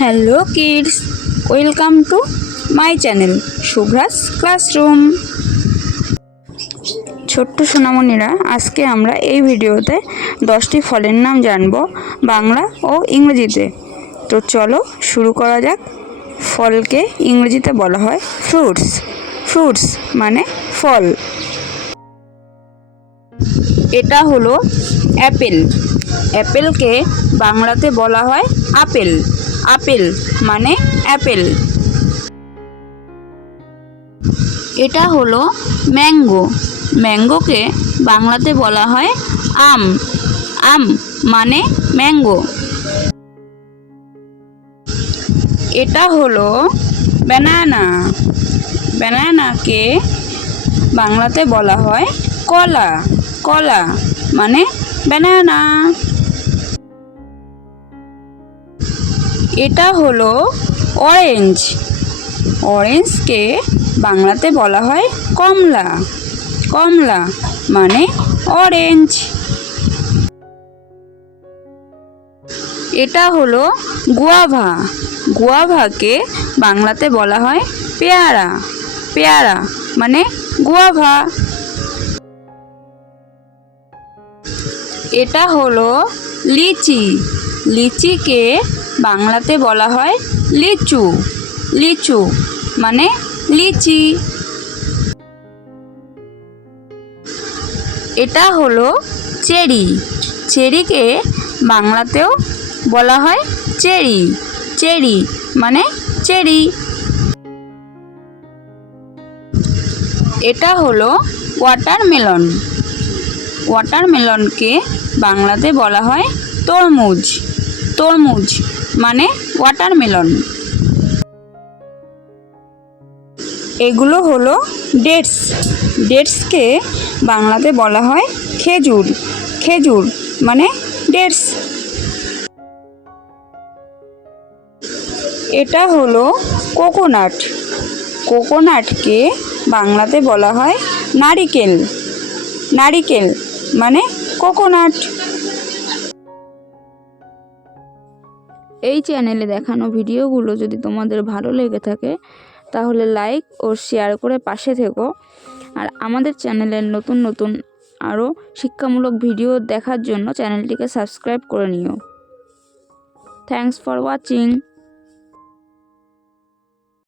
Hello kids, welcome to my channel Shubhra's classroom. ছোট্ট সোনামণিরা, আজকে আমরা এই ভিডিওতে 10টি ফলের নাম জানব বাংলা ও ইংরেজিতে। তো চলো শুরু করা যাক। ফলকে ইংরেজিতে বলা হয় ফ্রুটস। ফ্রুটস মানে ফল। এটা হলো অ্যাপেল। অ্যাপেলকে বাংলাতে বলা হয় আপেল। আপেল মানে অ্যাপেল। এটা হলো ম্যাঙ্গো। ম্যাঙ্গোকে বাংলাতে বলা হয় আম। আম মানে ম্যাঙ্গো। এটা হলো ব্যানানা। ব্যানানাকে বাংলাতে বলা হয় কলা। কলা মানে ব্যানানা। এটা হলো অরেঞ্জ। অরেঞ্জকে বাংলাতে বলা হয় কমলা। কমলা মানে অরেঞ্জ। এটা হলো গুয়াভা। গুয়াভাকে বাংলাতে বলা হয় পেয়ারা। পেয়ারা মানে গুয়াভা। এটা হলো লিচি। লিচিকে বাংলাতে বলা হয় লিচু। লিচু মানে লিচি। এটা হলো চেরি। চেরিকে বাংলাতেও বলা হয় চেরি। চেরি মানে চেরি। এটা হলো ওয়াটারমেলন। ওয়াটারমেলনকে বাংলাতে বলা হয় তরমুজ। তরমুজ মানে ওয়াটারমেলন। এগুলো হলো ডেটস। ডেটসকে বাংলাতে বলা হয় খেজুর। খেজুর মানে ডেটস। এটা হলো কোকোনাট। কোকোনাটকে বাংলাতে বলা হয় নারিকেল। নারিকেল মানে কোকোনাট। এই চ্যানেলে দেখানো ভিডিওগুলো যদি তোমাদের ভালো লেগে থাকে তাহলে লাইক ও শেয়ার করে পাশে থেকো। আর আমাদের চ্যানেলের নতুন নতুন আরও শিক্ষামূলক ভিডিও দেখার জন্য চ্যানেলটিকে সাবস্ক্রাইব করে নিও। Thanks for watching.